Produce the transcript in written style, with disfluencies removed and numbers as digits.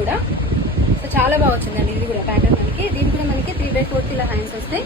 కూడా. సో చాలా బాగా వచ్చిందండి ఇది కూడా ప్యాటర్న్ మనకి. దీనికి కూడా మనకి 3/4 ఇలా హ్యాండ్స్ వస్తాయి.